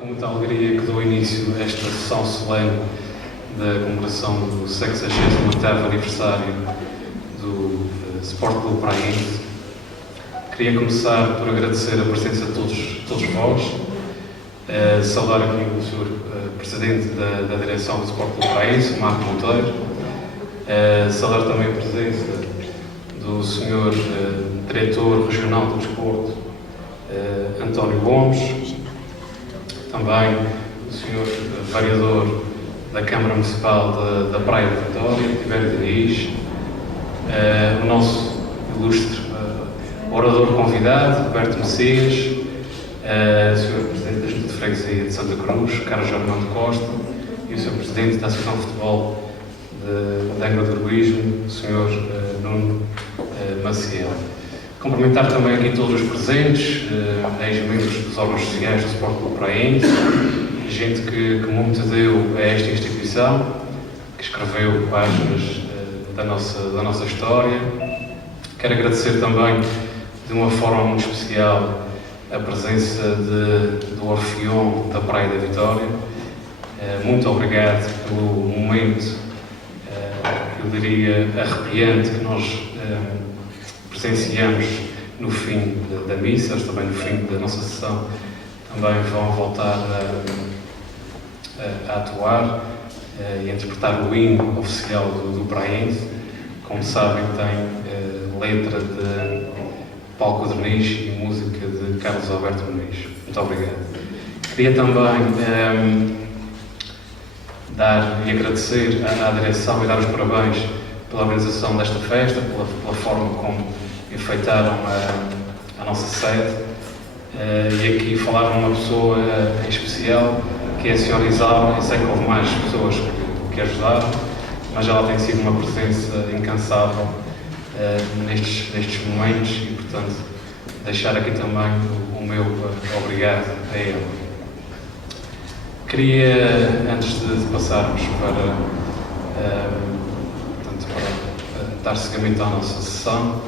com muita alegria que dou início a esta sessão solene da comemoração do 68º aniversário do Sport Clube Praense. Queria começar por agradecer a presença de todos vós, saudar aqui o Sr. Presidente da Direção do Sport Clube Praense, Marco Monteiro, saudar também a presença do Sr. Diretor Regional do Desporto, António Gomes, também o Sr. Vereador da Câmara Municipal da Praia de Vitória, Tiberio Diniz, o nosso ilustre orador convidado, Roberto Messias, o Sr. Presidente da Junta de Freguesia de Santa Cruz, Carlos Armando Costa, e o Sr. Presidente da Associação de Futebol de Angra do Heroísmo, o Sr. Nuno Maciel. Cumprimentar também aqui todos os presentes, ex-membros dos órgãos sociais do Sport Clube Praense, gente que muito deu a esta instituição, que escreveu páginas da nossa história. Quero agradecer também, de uma forma muito especial, a presença do Orfeão da Praia da Vitória. Muito obrigado pelo momento, eu diria, arrepiante que nós presenciamos no fim da missa. Eles também no fim da nossa sessão também vão voltar a atuar e a interpretar o hino oficial do Praense. Como sabem, tem letra de Paulo Codorniz e música de Carlos Alberto Muniz. Muito obrigado. Queria também dar e agradecer à direção e dar os parabéns pela organização desta festa, pela forma como enfeitaram a nossa sede, e aqui falar de uma pessoa em especial, que é a Sra. Isaura. Eu sei que houve mais pessoas que ajudaram, mas ela tem sido uma presença incansável nestes momentos e, portanto, deixar aqui também o meu obrigado a ela. Queria, antes de passarmos para dar seguimento à nossa sessão,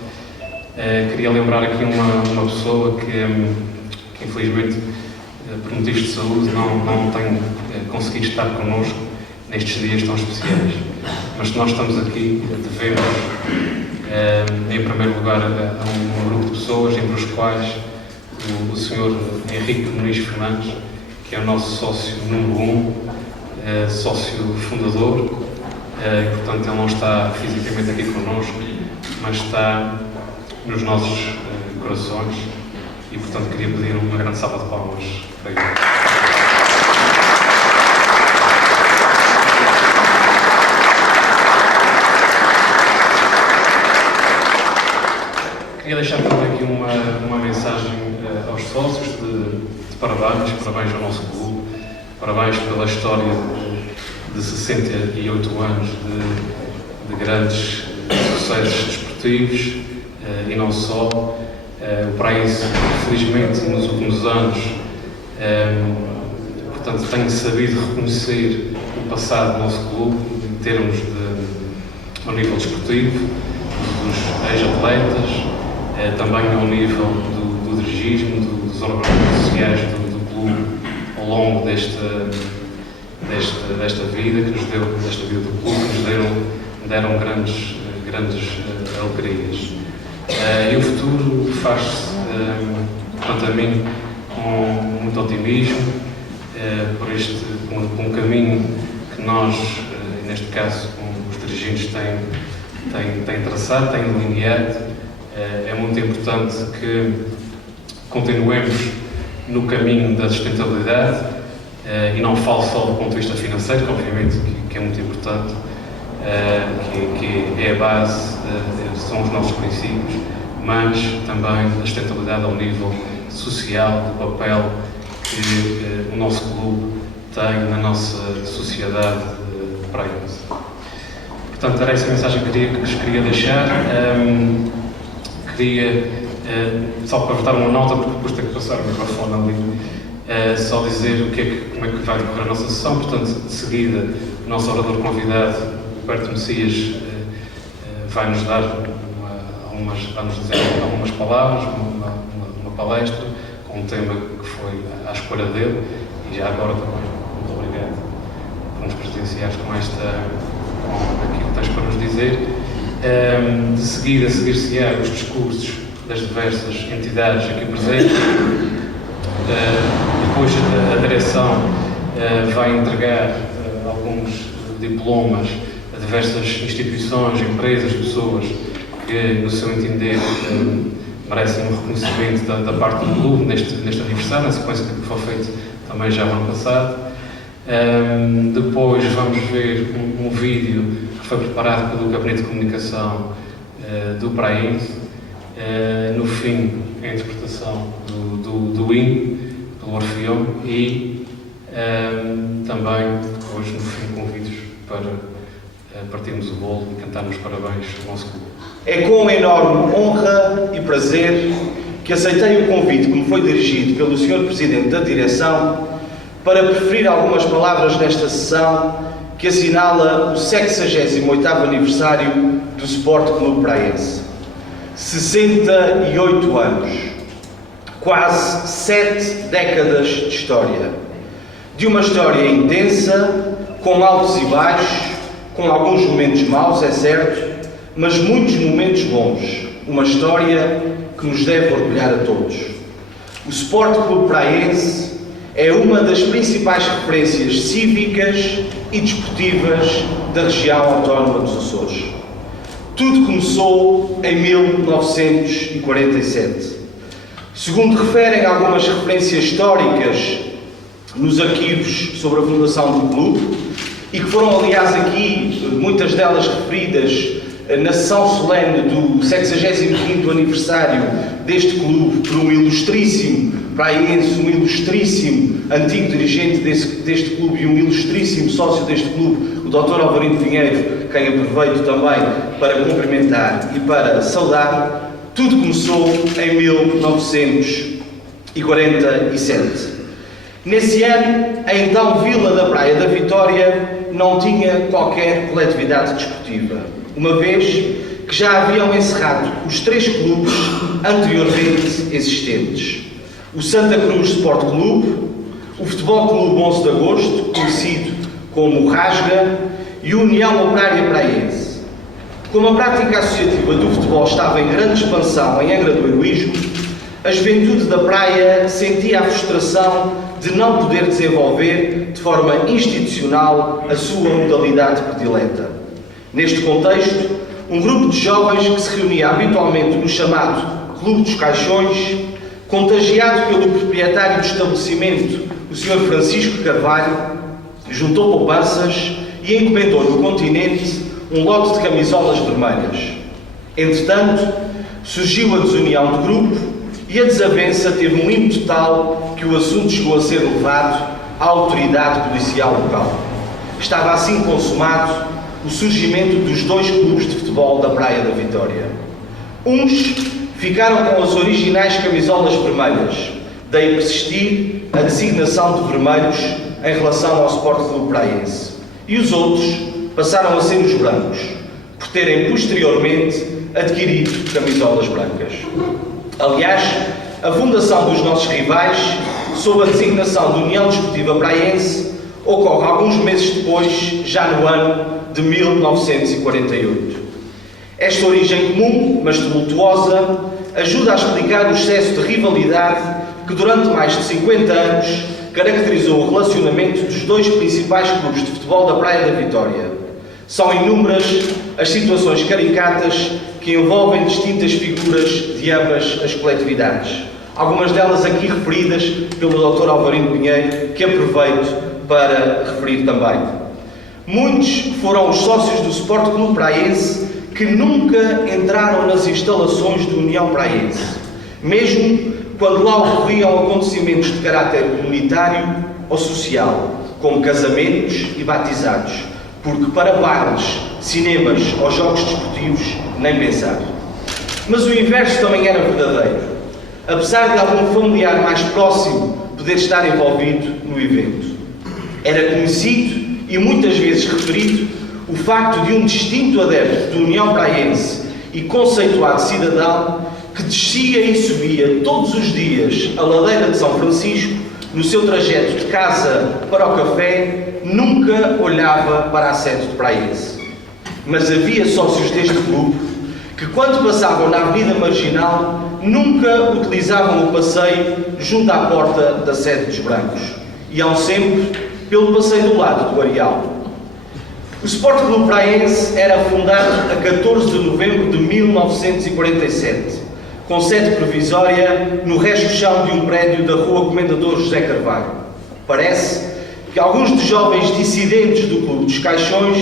queria lembrar aqui uma pessoa que infelizmente, por motivos de saúde, não tem conseguido estar connosco nestes dias tão especiais. Mas nós estamos aqui, devemos, em primeiro lugar, a um grupo de pessoas, entre os quais o Sr. Henrique Muniz Fernandes, que é o nosso sócio número 1, sócio fundador. Portanto, ele não está fisicamente aqui connosco, mas está nos nossos corações, e, portanto, queria pedir uma grande salva de palmas para ele. Queria deixar também aqui uma mensagem aos sócios de parabéns ao nosso clube, parabéns pela história de 68 anos de grandes sucessos desportivos, e não só. O Praense, felizmente, nos últimos anos, portanto, tem sabido reconhecer o passado do nosso clube, em termos ao nível desportivo, dos ex-atletas, também ao nível do dirigismo, dos órgãos sociais do clube, ao longo desta vida que nos deu, desta vida do clube, que nos deram grandes alegrias. E o futuro faz-se, quanto a mim, com muito otimismo, com um caminho que nós, neste caso, com os dirigentes, têm traçado, têm delineado. É muito importante que continuemos no caminho da sustentabilidade, e não falo só do ponto de vista financeiro, que obviamente que é muito importante, que é a base, são os nossos princípios, mas também a sustentabilidade ao nível social, do papel que o nosso clube tem na nossa sociedade praense. Portanto, era essa a mensagem que vos queria deixar. Queria, só para dar uma nota, porque depois tenho que passar o microfone ali, só dizer como é que vai decorrer a nossa sessão. Portanto, de seguida, o nosso orador convidado, Roberto Messias, vai-nos dizer algumas palavras, uma palestra, com um tema que foi à escolha dele, e já agora também, muito obrigado por nos presenciares com aquilo que tens para nos dizer. De seguida, seguir-se-á os discursos das diversas entidades aqui presentes. Depois a direção vai entregar alguns diplomas a diversas instituições, empresas, pessoas que, no seu entender, merecem um reconhecimento da parte do clube neste aniversário, na sequência que foi feito também já no ano passado. Depois vamos ver um vídeo que foi preparado pelo Gabinete de Comunicação do Praense. No fim, a interpretação do hino, do Orfeão, e também, depois, no fim, convidos para partirmos o bolo e cantarmos parabéns ao nosso clube. É com enorme honra e prazer que aceitei o convite que me foi dirigido pelo Sr. Presidente da Direção para preferir algumas palavras nesta sessão que assinala o 68º aniversário do Sport Clube Praense. 68 anos, quase 7 décadas de história. De uma história intensa, com altos e baixos, com alguns momentos maus, é certo, mas muitos momentos bons. Uma história que nos deve orgulhar a todos. O Sport Clube Praense é uma das principais referências cívicas e desportivas da região autónoma dos Açores. Tudo começou em 1947. Segundo referem algumas referências históricas nos arquivos sobre a fundação do clube, e que foram, aliás, aqui, muitas delas referidas na sessão solene do 65º aniversário deste clube, por um ilustríssimo praense, um ilustríssimo antigo dirigente deste clube e um ilustríssimo sócio deste clube, o Dr. Alvarinho Pinheiro, quem aproveito também para cumprimentar e para saudar. Tudo começou em 1947. Nesse ano, a então Vila da Praia da Vitória não tinha qualquer coletividade desportiva, uma vez que já haviam encerrado os 3 clubes anteriormente existentes: o Santa Cruz Sport Clube, o Futebol Clube 11 de Agosto, conhecido como Rasga, e a União Operária Praense. Como a prática associativa do futebol estava em grande expansão em Angra do Heroísmo, a juventude da praia sentia a frustração de não poder desenvolver de forma institucional a sua modalidade predileta. Neste contexto, um grupo de jovens que se reunia habitualmente no chamado Clube dos Caixões, contagiado pelo proprietário do estabelecimento, o Sr. Francisco Carvalho, juntou poupanças e encomendou no continente um lote de camisolas vermelhas. Entretanto, surgiu a desunião do grupo e a desavença teve um ímpeto tal que o assunto chegou a ser levado à autoridade policial local. Estava assim consumado o surgimento dos 2 clubes de futebol da Praia da Vitória. Uns ficaram com as originais camisolas vermelhas, daí persistir a designação de vermelhos em relação ao Sport Clube Praense. E os outros passaram a ser os brancos, por terem posteriormente adquirido camisolas brancas. Aliás, a fundação dos nossos rivais, sob a designação de União Desportiva Praense, ocorre alguns meses depois, já no ano de 1948. Esta origem comum, mas tumultuosa, ajuda a explicar o excesso de rivalidade que durante mais de 50 anos caracterizou o relacionamento dos 2 principais clubes de futebol da Praia da Vitória. São inúmeras as situações caricatas que envolvem distintas figuras de ambas as coletividades. Algumas delas aqui referidas pelo Dr. Alvarinho Pinheiro, que aproveito para referir também. Muitos foram os sócios do Sport Clube Praense que nunca entraram nas instalações da União Praense, mesmo quando lá ocorriam acontecimentos de caráter comunitário ou social, como casamentos e batizados, porque para bares, cinemas ou jogos desportivos, nem pensar. Mas o inverso também era verdadeiro, apesar de algum familiar mais próximo poder estar envolvido no evento. Era conhecido e muitas vezes referido o facto de um distinto adepto da União Praense e conceituado cidadão que descia e subia todos os dias a ladeira de São Francisco no seu trajeto de casa para o café, nunca olhava para a sede de Praiense. Mas havia sócios deste clube que, quando passavam na Avenida Marginal, nunca utilizavam o passeio junto à porta da sede dos Brancos. Iam sempre pelo passeio do lado do Areal. O Sport Clube Praiense era fundado a 14 de novembro de 1947, com sede provisória no resto-chão de um prédio da Rua Comendador José Carvalho. Parece que alguns dos jovens dissidentes do Clube dos Caixões,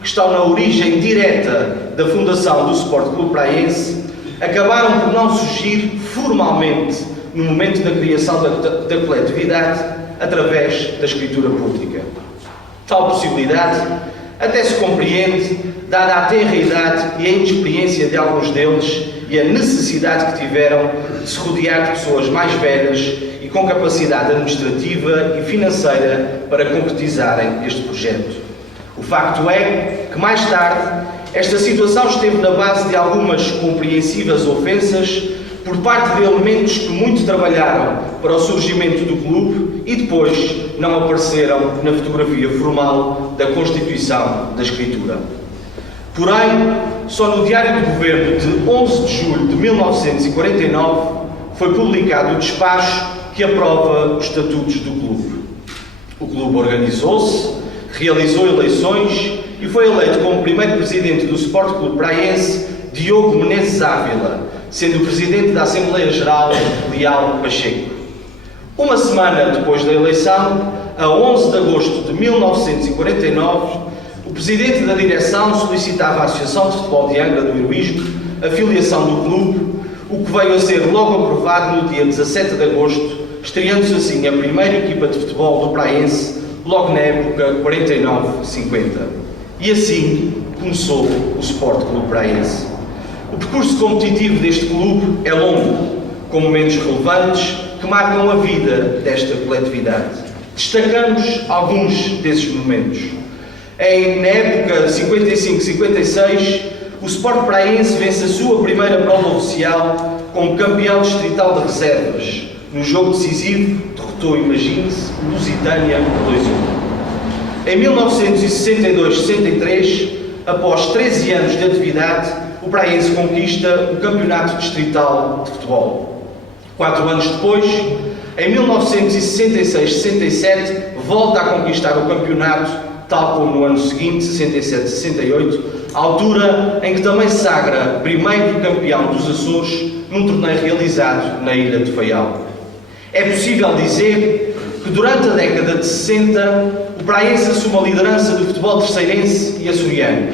que estão na origem direta da fundação do Sport Clube Praiense, acabaram por não surgir formalmente no momento da criação da coletividade através da escritura pública. Tal possibilidade até se compreende, dada a tenra idade e a inexperiência de alguns deles e a necessidade que tiveram de se rodear de pessoas mais velhas e com capacidade administrativa e financeira para concretizarem este projeto. O facto é que, mais tarde, esta situação esteve na base de algumas compreensíveis ofensas por parte de elementos que muito trabalharam para o surgimento do clube e depois não apareceram na fotografia formal da Constituição da Escritura. Porém, só no Diário do Governo de 11 de julho de 1949 foi publicado o despacho que aprova os estatutos do clube. O clube organizou-se, realizou eleições e foi eleito como primeiro presidente do Sport Clube Praiense Diogo Menezes Ávila, sendo o presidente da Assembleia Geral Leal Pacheco. Uma semana depois da eleição, a 11 de agosto de 1949, o presidente da direção solicitava à Associação de Futebol de Angra do Heroísmo a filiação do clube, o que veio a ser logo aprovado no dia 17 de agosto, estreando-se assim a primeira equipa de futebol do Praiense, logo na época 49-50. E assim começou o Sport Clube Praiense. O percurso competitivo deste clube é longo, com momentos relevantes que marcam a vida desta coletividade. Destacamos alguns desses momentos. Na época 55-56, o Sport Praiense vence a sua primeira prova oficial como campeão distrital de reservas. No jogo decisivo, derrotou, imagine-se, Lusitânia 2-1. Em 1962-63, após 13 anos de atividade, o Praiense conquista o Campeonato Distrital de Futebol. 4 anos depois, em 1966-67, volta a conquistar o campeonato, tal como no ano seguinte, 67-68, altura em que também se sagra primeiro campeão dos Açores num torneio realizado na Ilha de Faial. É possível dizer que durante a década de 60, o Praiense assume a liderança do futebol terceirense e açoriano,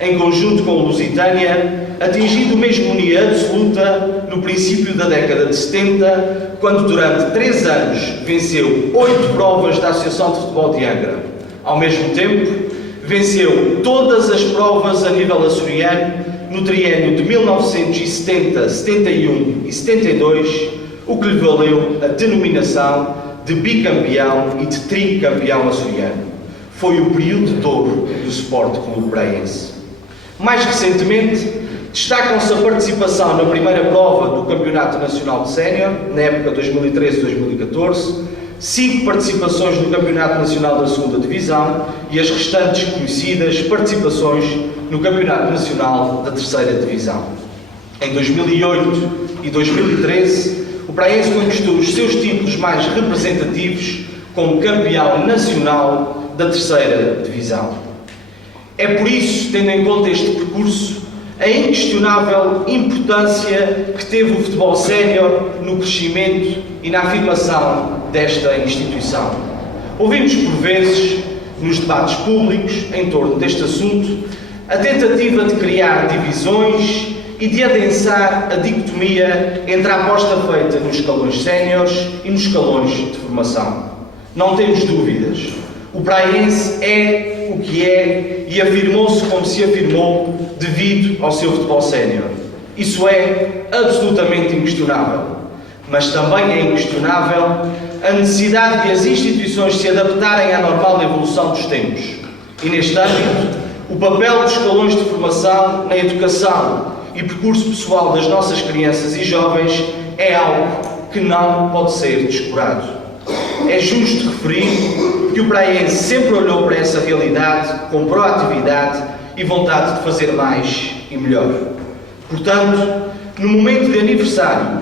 em conjunto com o Lusitânia, atingindo mesmo unia absoluta no princípio da década de 70, quando durante 3 anos venceu 8 provas da Associação de Futebol de Angra. Ao mesmo tempo, venceu todas as provas a nível açoriano no triênio de 1970, 71 e 72, o que lhe valeu a denominação de bicampeão e de tricampeão açoriano. Foi o período de ouro do Sport Clube Praiense. Mais recentemente, destacam-se a participação na primeira prova do Campeonato Nacional de Sénior, na época 2013-2014, 5 participações no Campeonato Nacional da Segunda Divisão e as restantes conhecidas participações no Campeonato Nacional da Terceira Divisão. Em 2008 e 2013, o Praiense conquistou os seus títulos mais representativos como campeão nacional da Terceira Divisão. É por isso, tendo em conta este percurso, a inquestionável importância que teve o futebol sénior no crescimento e na afirmação desta instituição. Ouvimos por vezes, nos debates públicos em torno deste assunto, a tentativa de criar divisões e de adensar a dicotomia entre a aposta feita nos escalões séniores e nos escalões de formação. Não temos dúvidas. O Praiense é o que é e afirmou-se como se afirmou devido ao seu futebol sénior. Isso é absolutamente inquestionável. Mas também é inquestionável a necessidade de as instituições se adaptarem à normal evolução dos tempos. E neste âmbito, o papel dos escalões de formação na educação e percurso pessoal das nossas crianças e jovens é algo que não pode ser descurado. é justo referir que o Praense sempre olhou para essa realidade com proatividade e vontade de fazer mais e melhor. Portanto, no momento de aniversário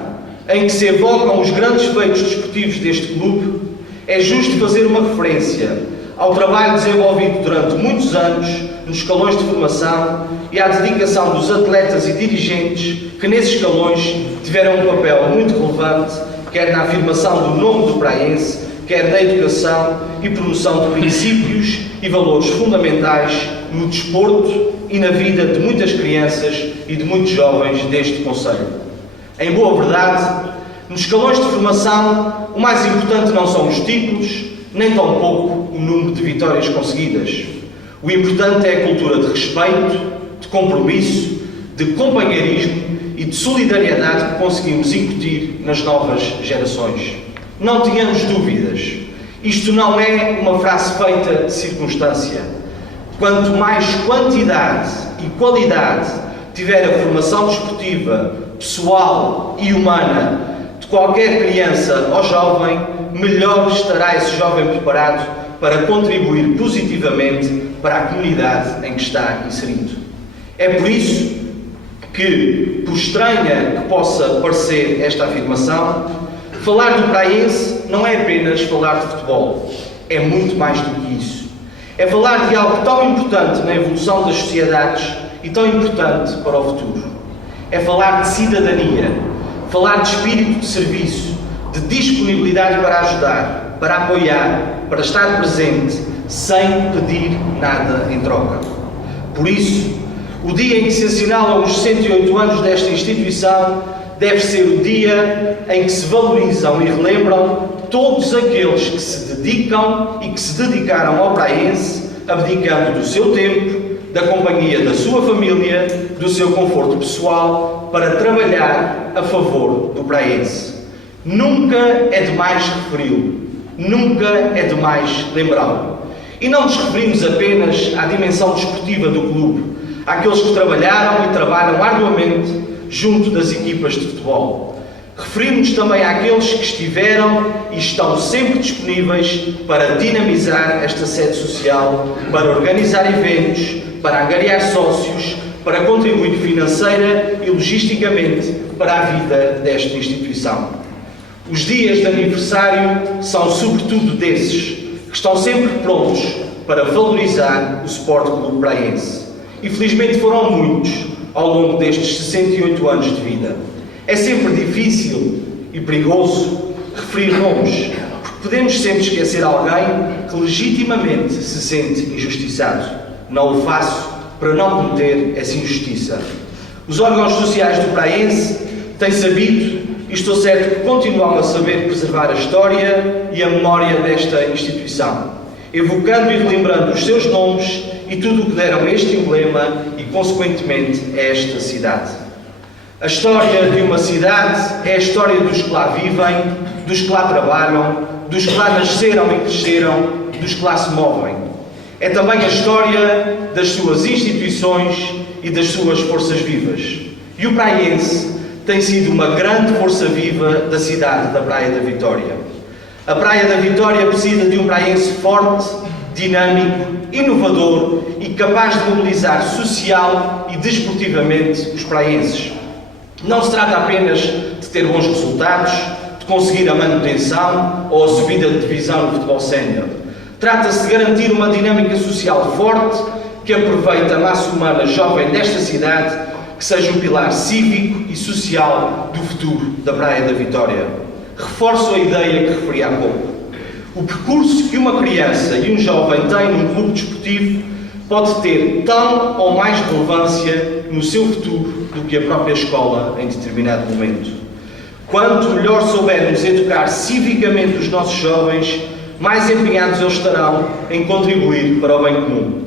em que se evocam os grandes feitos desportivos deste clube, é justo fazer uma referência ao trabalho desenvolvido durante muitos anos nos escalões de formação e à dedicação dos atletas e dirigentes que nesses escalões tiveram um papel muito relevante, quer na afirmação do nome do Praense, quer na educação e promoção de princípios e valores fundamentais no desporto e na vida de muitas crianças e de muitos jovens deste concelho. Em boa verdade, nos escalões de formação, o mais importante não são os títulos, nem tampouco o número de vitórias conseguidas. O importante é a cultura de respeito, de compromisso, de companheirismo e de solidariedade que conseguimos incutir nas novas gerações. Não tenhamos dúvidas. Isto não é uma frase feita de circunstância. Quanto mais quantidade e qualidade tiver a formação desportiva, pessoal e humana de qualquer criança ou jovem, melhor estará esse jovem preparado para contribuir positivamente para a comunidade em que está inserido. É por isso que, por estranha que possa parecer esta afirmação, falar do Praense não é apenas falar de futebol, é muito mais do que isso. É falar de algo tão importante na evolução das sociedades e tão importante para o futuro. É falar de cidadania, falar de espírito de serviço, de disponibilidade para ajudar, para apoiar, para estar presente, sem pedir nada em troca. Por isso, o dia em que se assinalam os 108 anos desta instituição deve ser o dia em que se valorizam e relembram todos aqueles que se dedicam e que se dedicaram ao Praense, abdicando do seu tempo, da companhia da sua família, do seu conforto pessoal, para trabalhar a favor do Praense. Nunca é demais referi-lo, nunca é demais lembrá-lo. E não nos referimos apenas à dimensão desportiva do clube, àqueles que trabalharam e trabalham arduamente junto das equipas de futebol. Referimos-nos também àqueles que estiveram e estão sempre disponíveis para dinamizar esta sede social, para organizar eventos, para angariar sócios, para contribuir financeira e logisticamente para a vida desta instituição. Os dias de aniversário são sobretudo desses, que estão sempre prontos para valorizar o Sport Clube Praense. E felizmente foram muitos ao longo destes 68 anos de vida. É sempre difícil e perigoso referir nomes, porque podemos sempre esquecer alguém que legitimamente se sente injustiçado. Não o faço para não cometer essa injustiça. Os órgãos sociais do Praense têm sabido, e estou certo que continuam a saber, preservar a história e a memória desta instituição, evocando e relembrando os seus nomes e tudo o que deram a este emblema e, consequentemente, a esta cidade. A história de uma cidade é a história dos que lá vivem, dos que lá trabalham, dos que lá nasceram e cresceram, dos que lá se movem. É também a história das suas instituições e das suas forças vivas. E o Praense tem sido uma grande força viva da cidade da Praia da Vitória. A Praia da Vitória precisa de um Praense forte, dinâmico, inovador e capaz de mobilizar social e desportivamente os praenses. Não se trata apenas de ter bons resultados, de conseguir a manutenção ou a subida de divisão no futebol sénior. Trata-se de garantir uma dinâmica social forte que aproveite a massa humana jovem desta cidade, que seja um pilar cívico e social do futuro da Praia da Vitória. Reforço a ideia que referi há pouco. O percurso que uma criança e um jovem têm num clube desportivo pode ter tão ou mais relevância no seu futuro do que a própria escola em determinado momento. Quanto melhor soubermos educar civicamente os nossos jovens, mais empenhados eles estarão em contribuir para o bem comum.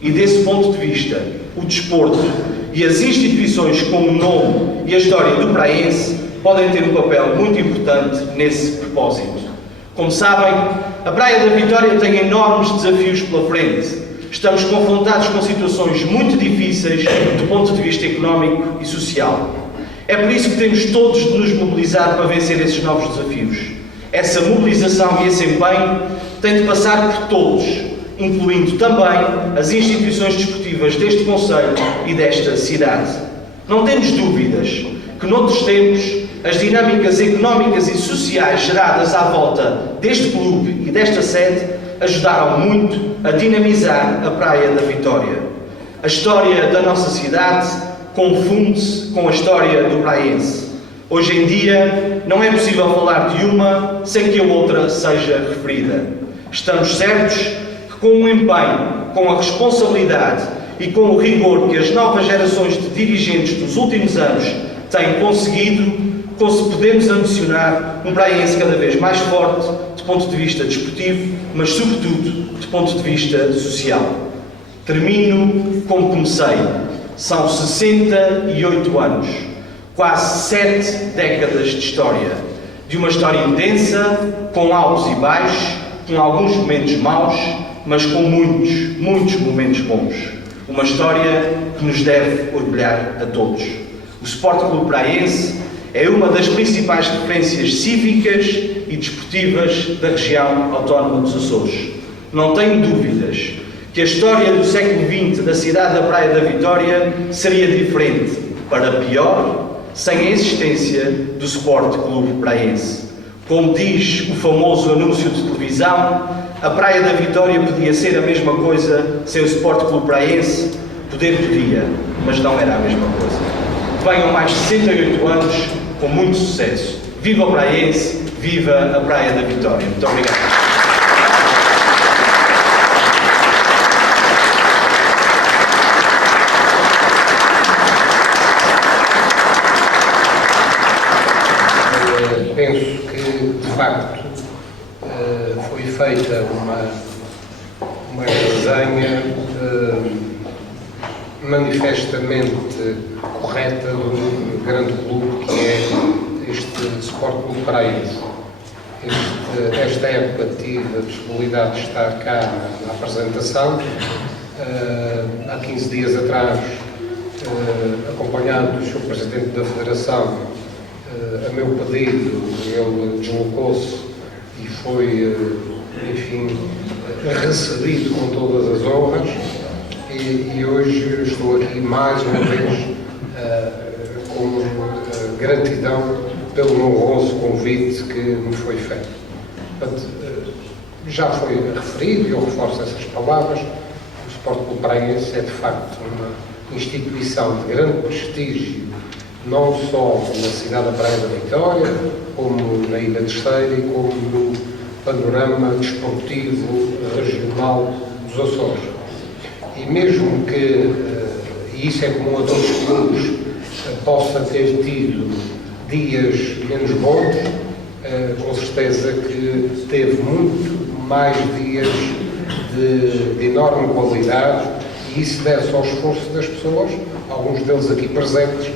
E desse ponto de vista, o desporto e as instituições com o nome e a história do Praense podem ter um papel muito importante nesse propósito. Como sabem, a Praia da Vitória tem enormes desafios pela frente. Estamos confrontados com situações muito difíceis do ponto de vista económico e social. É por isso que temos todos de nos mobilizar para vencer esses novos desafios. Essa mobilização e esse empenho tem de passar por todos, incluindo também as instituições desportivas deste concelho e desta cidade. Não temos dúvidas que, noutros tempos, as dinâmicas económicas e sociais geradas à volta deste clube e desta sede ajudaram muito a dinamizar a Praia da Vitória. A história da nossa cidade confunde-se com a história do praense. Hoje em dia, não é possível falar de uma sem que a outra seja referida. Estamos certos que, com o empenho, com a responsabilidade e com o rigor que as novas gerações de dirigentes dos últimos anos têm conseguido, podemos ambicionar um praense cada vez mais forte do ponto de vista desportivo, mas sobretudo do ponto de vista social. Termino como comecei. São 68 anos, quase 7 décadas de história. De uma história intensa, com altos e baixos, com alguns momentos maus, mas com muitos, muitos momentos bons. Uma história que nos deve orgulhar a todos. O Sport Clube Praense é uma das principais referências cívicas e desportivas da região autónoma dos Açores. Não tenho dúvidas que a história do século XX da cidade da Praia da Vitória seria diferente, para pior, sem a existência do Sport Clube Praense. Como diz o famoso anúncio de televisão, a Praia da Vitória podia ser a mesma coisa sem o Sport Clube Praense. Poder podia, mas não era a mesma coisa. Venham mais de 68 anos com muito sucesso. Viva o Praense, viva a Praia da Vitória. Muito obrigado. Penso que, de facto, foi feita uma resenha manifestamente correta do grande clube que é este Sport Clube Praense. Esta época tive a possibilidade de estar cá na apresentação. Há 15 dias atrás, acompanhado do Sr. Presidente da Federação, a meu pedido, ele deslocou-se e foi, enfim, recebido com todas as honras e hoje estou aqui mais uma vez com gratidão pelo honroso convite que me foi feito. Portanto, já foi referido e eu reforço essas palavras. O Sport Clube Praense é de facto uma instituição de grande prestígio, não só na cidade da Praia da Vitória, como na Ilha Terceira e como no panorama desportivo regional dos Açores. E mesmo que, e isso é comum a todos os clubes, possa ter tido dias menos bons, com certeza que teve muito mais dias de enorme qualidade, e isso deve-se ao esforço das pessoas, alguns deles aqui presentes,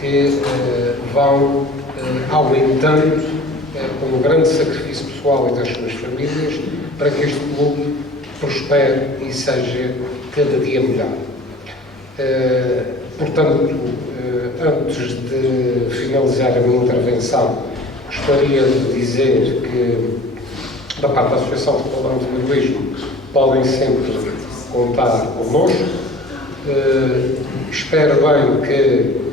que vão aumentando com um grande sacrifício pessoal e das suas famílias para que este clube prospere e seja cada dia melhor. Portanto, antes de finalizar a minha intervenção, gostaria de dizer que, da parte da Associação de Futebol de Automobilismo, podem sempre contar connosco. Espero bem que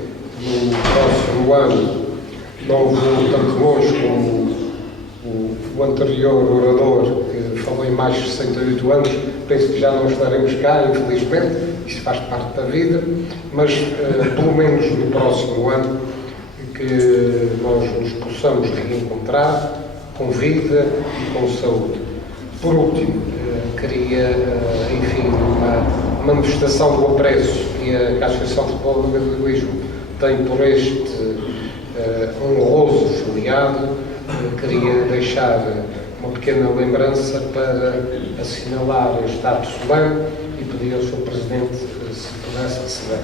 no próximo ano não vou tanto longe como o anterior orador, que falou em mais de 68 anos, penso que já não estaremos cá, infelizmente, isso faz parte da vida, mas pelo menos no próximo ano que nós nos possamos reencontrar com vida e com saúde. Por último, queria, enfim, uma manifestação do apreço que a Associação de Futebol do Automobilismo tem por este honroso filiado. Queria deixar uma pequena lembrança para assinalar este ato solene e pedir ao Sr. Presidente se pudesse receber.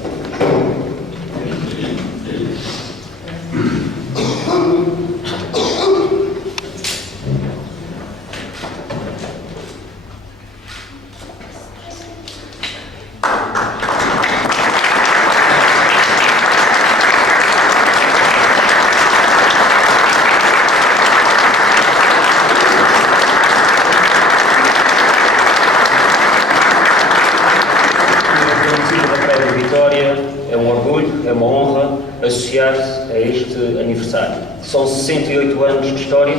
associar-se a este aniversário. São 68 anos de história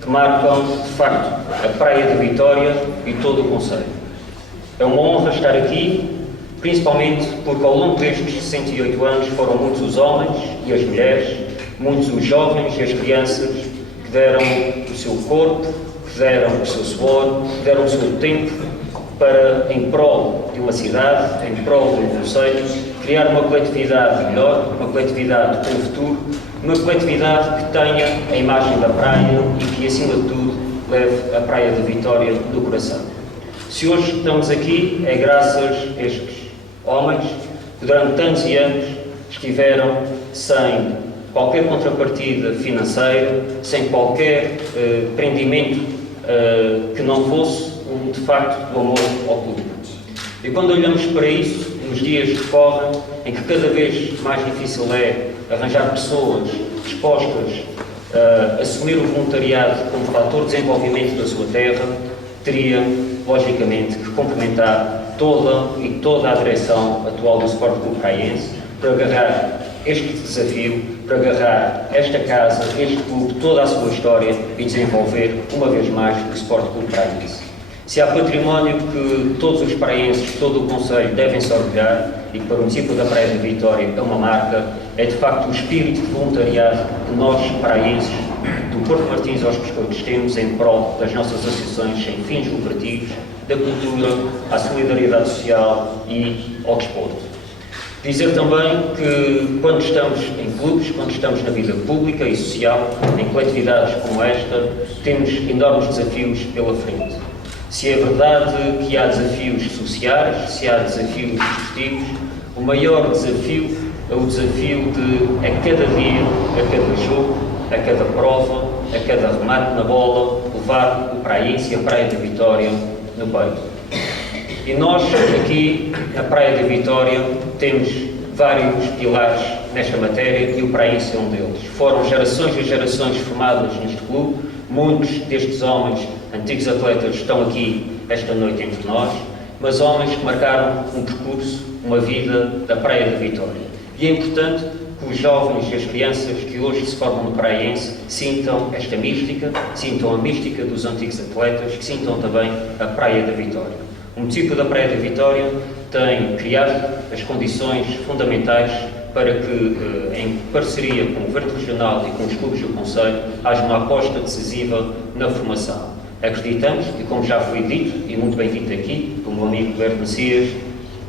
que marcam, de facto, a Praia de Vitória e todo o concelho. É uma honra estar aqui, principalmente porque ao longo destes 68 anos foram muitos os homens e as mulheres, muitos os jovens e as crianças que deram o seu corpo, que deram o seu suor, que deram o seu tempo para, em prol de uma cidade, em prol de um concelho, criar uma coletividade melhor, uma coletividade com futuro, uma coletividade que tenha a imagem da praia e que, acima de tudo, leve a Praia de Vitória no coração. Se hoje estamos aqui, é graças a estes homens que durante tantos anos estiveram sem qualquer contrapartida financeira, sem qualquer prendimento que não fosse, de facto, do amor ao clube. E quando olhamos para isso, nos dias que correm, em que cada vez mais difícil é arranjar pessoas dispostas a assumir o voluntariado como fator de desenvolvimento da sua terra, teria, logicamente, que cumprimentar toda a direção atual do Sport Clube Praiense para agarrar este desafio, para agarrar esta casa, este clube, toda a sua história e desenvolver, uma vez mais, o Sport Clube Praiense. Se há património que todos os praienses, todo o concelho devem se orgulhar e que para o município da Praia de Vitória é uma marca, é de facto o espírito de voluntariado que nós, praienses, do Porto Martins aos Biscoitos, temos em prol das nossas associações sem fins lucrativos, da cultura, à solidariedade social e ao desporto. Dizer também que quando estamos em clubes, quando estamos na vida pública e social, em coletividades como esta, temos enormes desafios pela frente. Se é verdade que há desafios sociais, se há desafios desportivos, o maior desafio é o desafio de, a cada dia, a cada jogo, a cada prova, a cada remate na bola, levar o Praiense e a Praia da Vitória no peito. E nós, aqui na Praia da Vitória, temos vários pilares nesta matéria e o Praiense é um deles. Foram gerações e gerações formadas neste clube. Muitos destes homens, antigos atletas, estão aqui esta noite entre nós, mas homens que marcaram um percurso, uma vida da Praia da Vitória. E é importante que os jovens e as crianças que hoje se formam no Praiense sintam esta mística, sintam a mística dos antigos atletas, que sintam também a Praia da Vitória. O município da Praia da Vitória tem criado as condições fundamentais para que, em parceria com o Governo Regional e com os clubes do Concelho, haja uma aposta decisiva na formação. Acreditamos, e como já foi dito, e muito bem dito aqui, pelo meu amigo Roberto Messias,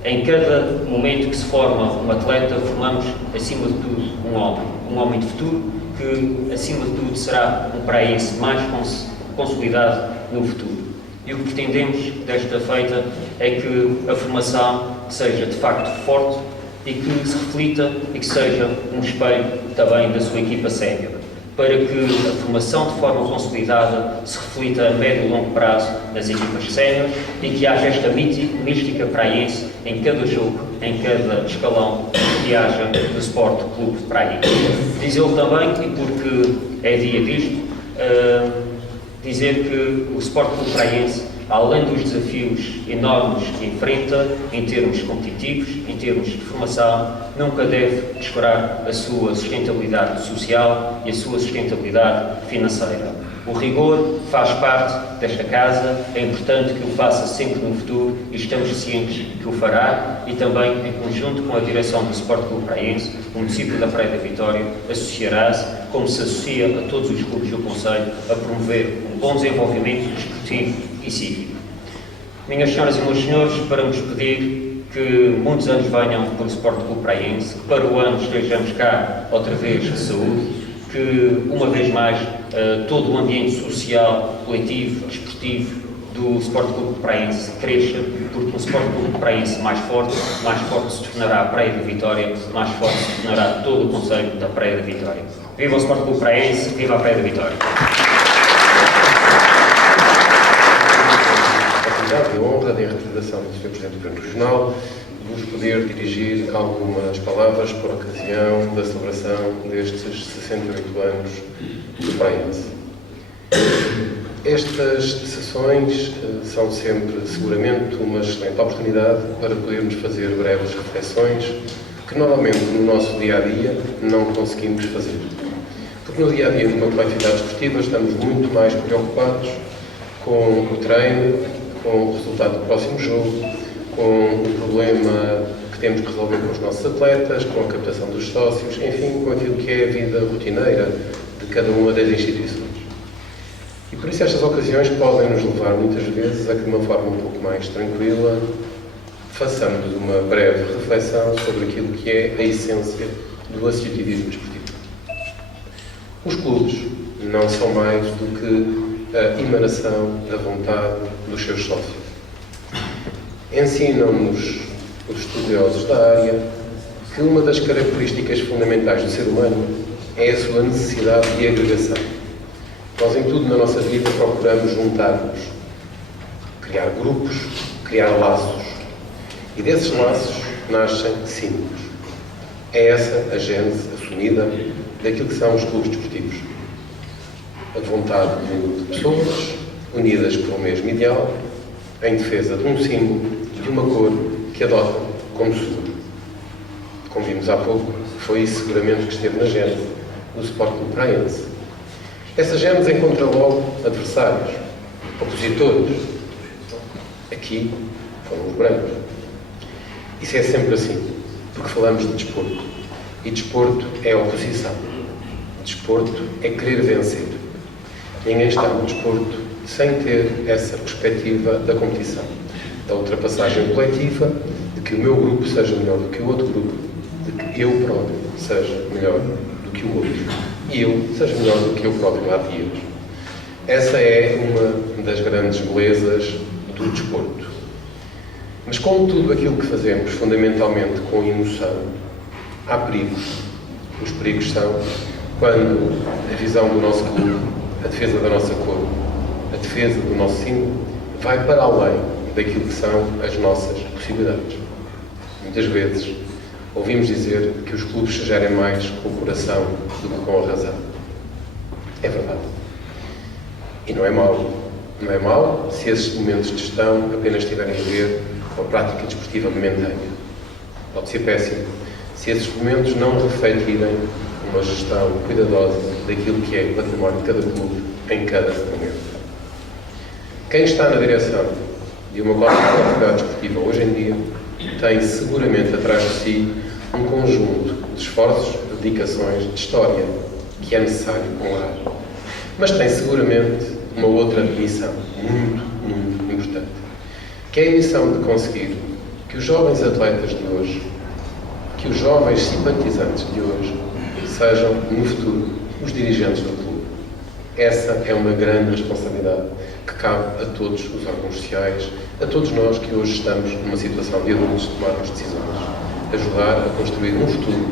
em cada momento que se forma um atleta, formamos, acima de tudo, um homem de futuro, que, acima de tudo, será um praiense mais consolidado no futuro. E o que pretendemos desta feita é que a formação seja, de facto, forte, e que se reflita e que seja um espelho também da sua equipa sénior, para que a formação de forma consolidada se reflita a médio e longo prazo nas equipas séniores e que haja esta mística praiense em cada jogo, em cada escalão que haja do Sport Clube Praiense. Dizer-lhe também, e porque é dia disto, dizer que o Sport Clube Praiense, além dos desafios enormes que enfrenta em termos competitivos, em termos de formação, nunca deve descurar a sua sustentabilidade social e a sua sustentabilidade financeira. O rigor faz parte desta casa, é importante que o faça sempre no futuro e estamos cientes que o fará e também, em conjunto com a direção do Sport Clube Praiense, o município da Praia da Vitória associará-se, como se associa a todos os clubes do Concelho, a promover um bom desenvolvimento desportivo e cívico. Minhas senhoras e meus senhores, para nos pedir que muitos anos venham por Sport Clube Praiense, que para o ano estejamos cá outra vez de saúde, que uma vez mais todo o ambiente social, coletivo, desportivo do Sport Clube Praiense cresça, porque um Sport Clube Praiense mais forte se tornará a Praia da Vitória, mais forte se tornará todo o concelho da Praia da Vitória. Viva o Sport Clube Praiense, viva a Praia da Vitória! E honra da representação do Sr. Presidente do Governo Regional, vos poder dirigir algumas palavras por ocasião da celebração destes 68 anos do Praiense. Estas sessões são sempre, seguramente, uma excelente oportunidade para podermos fazer breves reflexões que normalmente no nosso dia-a-dia não conseguimos fazer. Porque no dia-a-dia de uma coletividade desportiva estamos muito mais preocupados com o treino, com o resultado do próximo jogo, com o problema que temos que resolver com os nossos atletas, com a captação dos sócios, enfim, com aquilo que é a vida rotineira de cada uma das instituições. E por isso estas ocasiões podem nos levar muitas vezes a que de uma forma um pouco mais tranquila façamos uma breve reflexão sobre aquilo que é a essência do associativismo desportivo. Os clubes não são mais do que a emanação da vontade dos seus sócios. Ensinam-nos os estudiosos da área que uma das características fundamentais do ser humano é a sua necessidade de agregação. Nós em tudo na nossa vida procuramos juntar-nos, criar grupos, criar laços. E desses laços nascem símbolos. É essa a gênese assumida daquilo que são os clubes desportivos. A vontade de pessoas unidas por um mesmo ideal, em defesa de um símbolo, de uma cor que adotam como seguro. Como vimos há pouco, foi isso seguramente que esteve na gênese do Sport Clube Praense. Essa gênese encontra logo adversários, opositores. Aqui foram os brancos. Isso é sempre assim, porque falamos de desporto. E desporto é oposição. Desporto é querer vencer. Ninguém está no desporto sem ter essa perspectiva da competição, da ultrapassagem coletiva, de que o meu grupo seja melhor do que o outro grupo, de que eu próprio seja melhor do que o outro e eu seja melhor do que eu próprio há dias. Essa é uma das grandes belezas do desporto. Mas como tudo aquilo que fazemos, fundamentalmente com emoção, há perigos. Os perigos são quando a visão do nosso clube, a defesa da nossa cor, a defesa do nosso símbolo, vai para além daquilo que são as nossas possibilidades. Muitas vezes ouvimos dizer que os clubes se gerem mais com o coração do que com a razão. É verdade. E não é mau. Não é mau se esses momentos de gestão apenas tiverem a ver com a prática desportiva momentânea. Pode ser péssimo se esses momentos não refletirem uma gestão cuidadosa daquilo que é o património de cada clube em cada momento. Quem está na direção de uma coletividade desportiva hoje em dia tem seguramente atrás de si um conjunto de esforços, de dedicações, de história que é necessário honrar. Mas tem seguramente uma outra missão muito, muito importante, que é a missão de conseguir que os jovens atletas de hoje, que os jovens simpatizantes de hoje, sejam, no futuro, os dirigentes do clube. Essa é uma grande responsabilidade que cabe a todos os órgãos sociais, a todos nós que hoje estamos numa situação de adultos de tomarmos decisões. Ajudar a construir um futuro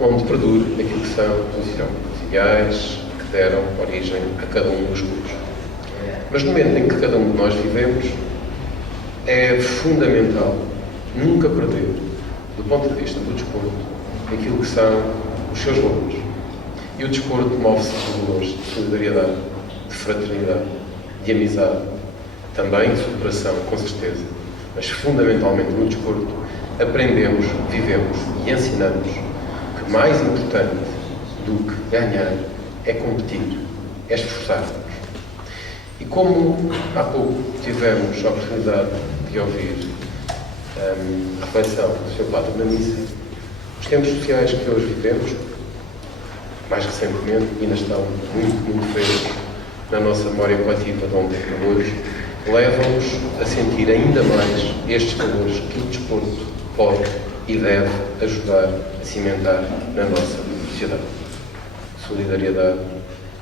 onde perdure aquilo que são os ideais que deram origem a cada um dos clubes. Mas no momento em que cada um de nós vivemos, é fundamental nunca perder, do ponto de vista do desporto, aquilo que são os seus valores. E o desporto move-se por valores de solidariedade, de fraternidade, de amizade, também de superação, com certeza. Mas fundamentalmente no desporto aprendemos, vivemos e ensinamos que mais importante do que ganhar é competir, é esforçar-nos. E como há pouco tivemos a oportunidade de ouvir a reflexão do Sr. Padre na missa, os tempos sociais que hoje vivemos, mais recentemente, ainda estão muito, muito frescos na nossa memória coletiva de ontem para hoje, levam-nos a sentir ainda mais estes valores que o desporto pode e deve ajudar a cimentar na nossa sociedade. Solidariedade,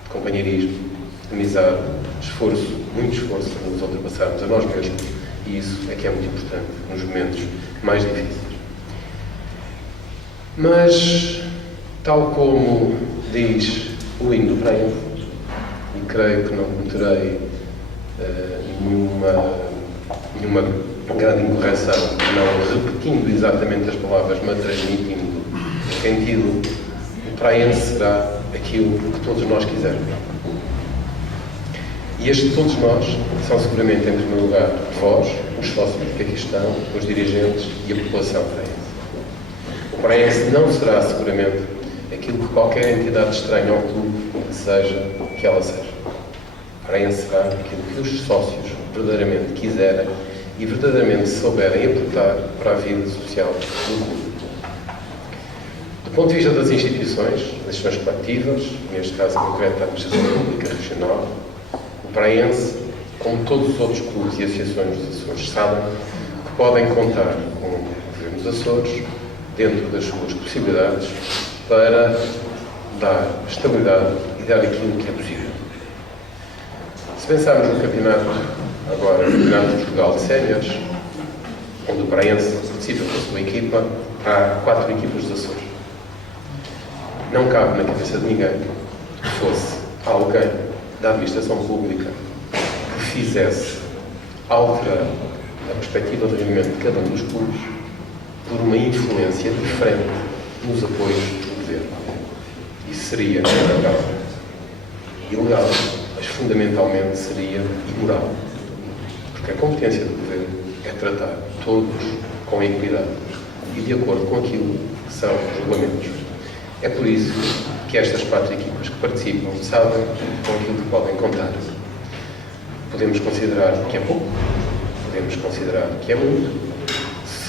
companheirismo, amizade, esforço, muito esforço para nos ultrapassarmos a nós mesmos, e isso é que é muito importante nos momentos mais difíceis. Mas, tal como diz o hino do Praense, e creio que não cometerei nenhuma grande incorreção, não repetindo exatamente as palavras, mas transmitindo o sentido, o Praense será aquilo que todos nós quisermos. E estes todos nós são seguramente, em primeiro lugar, vós, os sócios que aqui estão, os dirigentes e a população praense. O Praense não será seguramente aquilo que qualquer entidade estranha ao clube deseja que ela seja. Praense será aquilo que os sócios verdadeiramente quiserem e verdadeiramente souberem aportar para a vida social do clube. Do ponto de vista das instituições, das instituições coletivas, neste caso concreto da Administração Pública Regional, o Praense, como todos os outros clubes e associações dos Açores, sabem que podem contar com o Governo dos Açores, dentro das suas possibilidades, para dar estabilidade e dar aquilo que é possível. Se pensarmos no campeonato, agora, no Campeonato de Portugal de Séniores, onde o Praense participa com a sua equipa, há 4 equipas dos Açores. Não cabe na cabeça de ninguém que fosse alguém da administração pública que fizesse alterar a perspectiva de rendimento de cada um dos clubes por uma influência diferente nos apoios do governo. Isso seria ilegal, mas fundamentalmente seria imoral. Porque a competência do governo é tratar todos com equidade e de acordo com aquilo que são os regulamentos. É por isso que estas 4 equipas que participam sabem com aquilo que podem contar. Podemos considerar que é pouco, podemos considerar que é muito.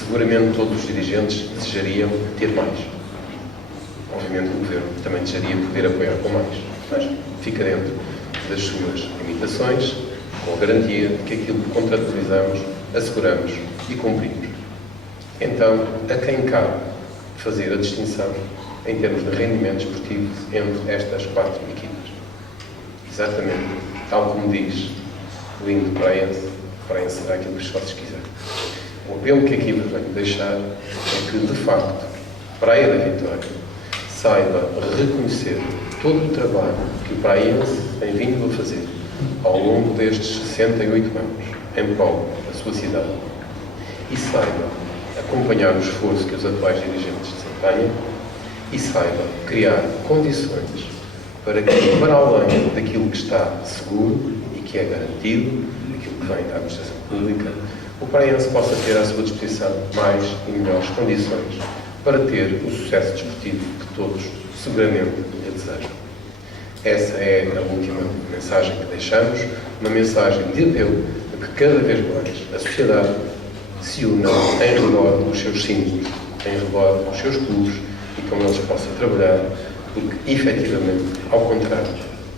Seguramente todos os dirigentes desejariam ter mais. Obviamente o governo também desejaria poder apoiar com mais, mas fica dentro das suas limitações, com a garantia de que aquilo que contratualizamos, asseguramos e cumprimos. Então, a quem cabe fazer a distinção em termos de rendimento esportivo entre estas 4 equipas? Exatamente, tal como diz o hino do Praense, será aquilo que os sócios quiserem. O apelo que aqui vos venho deixar é que, de facto, Praia da Vitória saiba reconhecer todo o trabalho que o Praense tem vindo a fazer ao longo destes 68 anos em prol da sua cidade e saiba acompanhar o esforço que os atuais dirigentes desempenham e saiba criar condições para que, para além daquilo que está seguro e que é garantido, aquilo que vem da administração pública, o Praense possa ter à sua disposição mais e melhores condições para ter o sucesso desportivo que todos seguramente lhe desejam. Essa é a última mensagem que deixamos, uma mensagem de apelo a que cada vez mais a sociedade se una em redor dos seus símbolos, em redor dos seus clubes e com eles possa trabalhar, porque efetivamente, ao contrário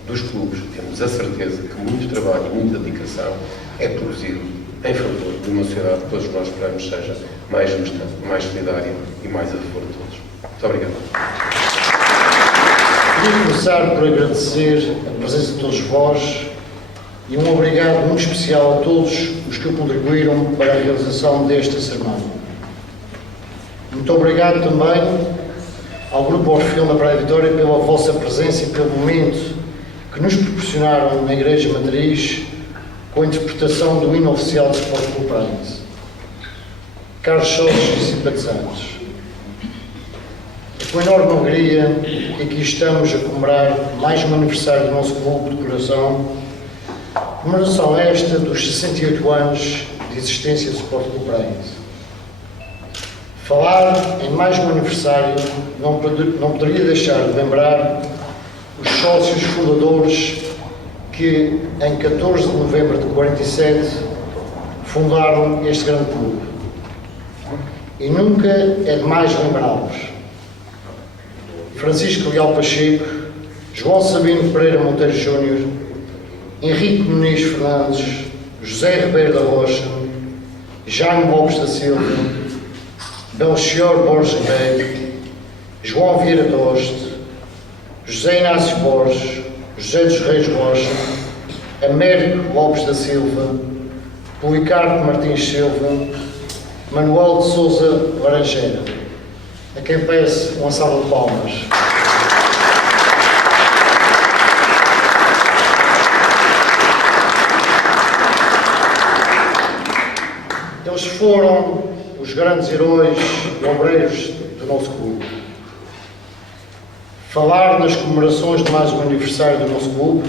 dos clubes, temos a certeza que muito trabalho e muita dedicação é produzido em favor de uma sociedade que todos nós esperamos seja mais justa, mais solidária e mais a favor de todos. Muito obrigado. Queria começar por agradecer a presença de todos vós e um obrigado muito especial a todos os que contribuíram para a realização desta cerimónia. Muito obrigado também ao Grupo Orfeão da Praia de Vitória pela vossa presença e pelo momento que nos proporcionaram na Igreja Matriz com a interpretação do hino oficial de Sport Clube Praense. Caros sócios e simpatizantes, é com enorme alegria que aqui estamos a comemorar mais um aniversário do nosso clube de coração, comemoração esta dos 68 anos de existência do Sport Clube Praense. Falar em mais um aniversário não poderia deixar de lembrar os sócios fundadores que, em 14 de novembro de 47, fundaram este grande clube. E nunca é demais lembrá-los. Francisco Leal Pacheco, João Sabino Pereira Monteiro Júnior, Henrique Muniz Fernandes, José Ribeiro da Rocha, Jaime Lopes da Silva, Belchior Borges Ribeiro, João Vieira Doste, José Inácio Borges, José dos Reis Rocha, Américo Lopes da Silva, Policarpo Martins Silva, Manuel de Sousa Laranjeira, a quem peço uma salva de palmas. Eles foram os grandes heróis e obreiros do nosso clube. Falar nas comemorações de mais um aniversário do nosso clube,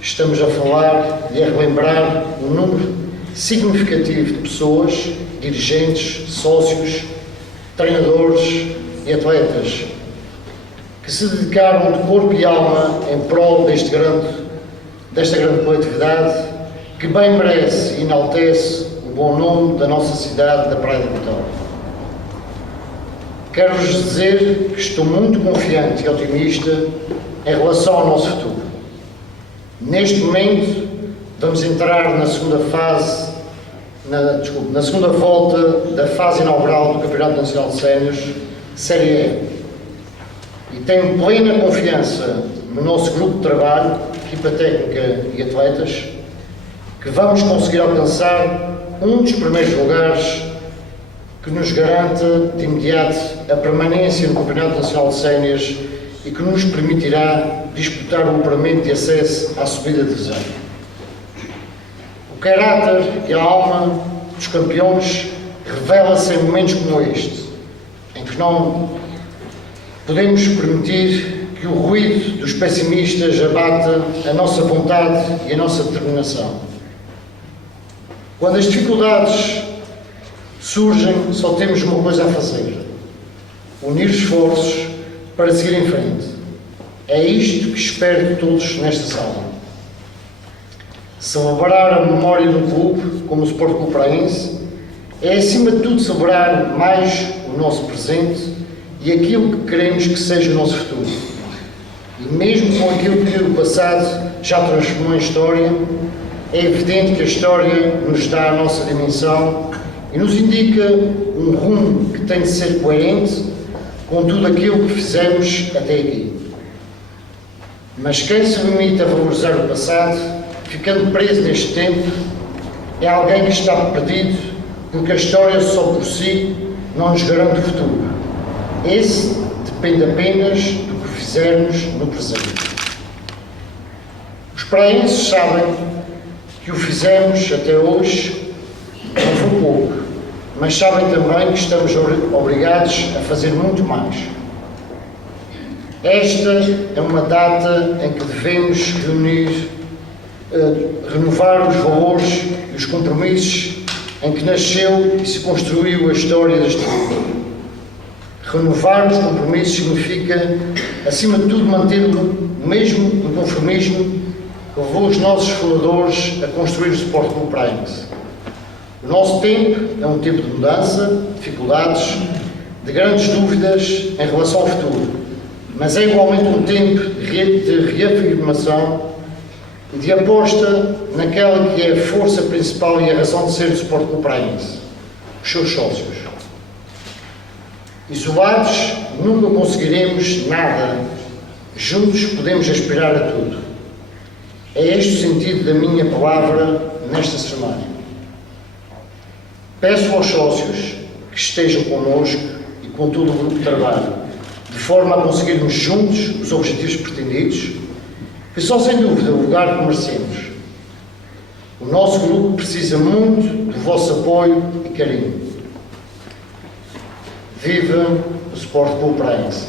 estamos a falar e a relembrar um número significativo de pessoas, dirigentes, sócios, treinadores, e atletas que se dedicaram de corpo e alma em prol desta grande coletividade que bem merece e enaltece o bom nome da nossa cidade da Praia da Vitória. Quero-vos dizer que estou muito confiante e otimista em relação ao nosso futuro. Neste momento, vamos entrar na segunda volta da fase inaugural do Campeonato Nacional de Séniores, Série E. E tenho plena confiança no nosso grupo de trabalho, equipa técnica e atletas, que vamos conseguir alcançar um dos primeiros lugares que nos garante de imediato a permanência no Campeonato Nacional de Séniores e que nos permitirá disputar o apuramento de acesso à subida de divisão. O caráter e a alma dos campeões revela-se em momentos como este, em que não podemos permitir que o ruído dos pessimistas abata a nossa vontade e a nossa determinação. Quando as dificuldades surgem, só temos uma coisa a fazer: unir esforços para seguir em frente. É isto que espero de todos nesta sala. Celebrar a memória do clube, como o Sport Clube Praense, é acima de tudo celebrar mais o nosso presente e aquilo que queremos que seja o nosso futuro. E mesmo com aquilo que o passado já transformou em história, é evidente que a história nos dá a nossa dimensão e nos indica um rumo que tem de ser coerente com tudo aquilo que fizemos até aqui. Mas quem se limita a valorizar o passado, ficando preso neste tempo, é alguém que está perdido, porque a história só por si não nos garante o futuro. Esse depende apenas do que fizermos no presente. Os praenses sabem que o fizemos até hoje não foi pouco, mas sabem também que estamos obrigados a fazer muito mais. Esta é uma data em que devemos renovar os valores e os compromissos em que nasceu e se construiu a história deste mundo. Renovar os compromissos significa, acima de tudo, manter o mesmo conformismo que levou os nossos fundadores a construir o Sport Clube Praense. O nosso tempo é um tempo de mudança, dificuldades, de grandes dúvidas em relação ao futuro, mas é igualmente um tempo de reafirmação e de aposta naquela que é a força principal e a razão de ser do Sport Clube Praense, os seus sócios. Isolados, nunca conseguiremos nada. Juntos podemos aspirar a tudo. É este o sentido da minha palavra nesta cerimónia. Peço aos sócios que estejam connosco e com todo o grupo de trabalho, de forma a conseguirmos juntos os objetivos pretendidos, que são sem dúvida o lugar que merecemos. O nosso grupo precisa muito do vosso apoio e carinho. Viva o Sport Clube Praense!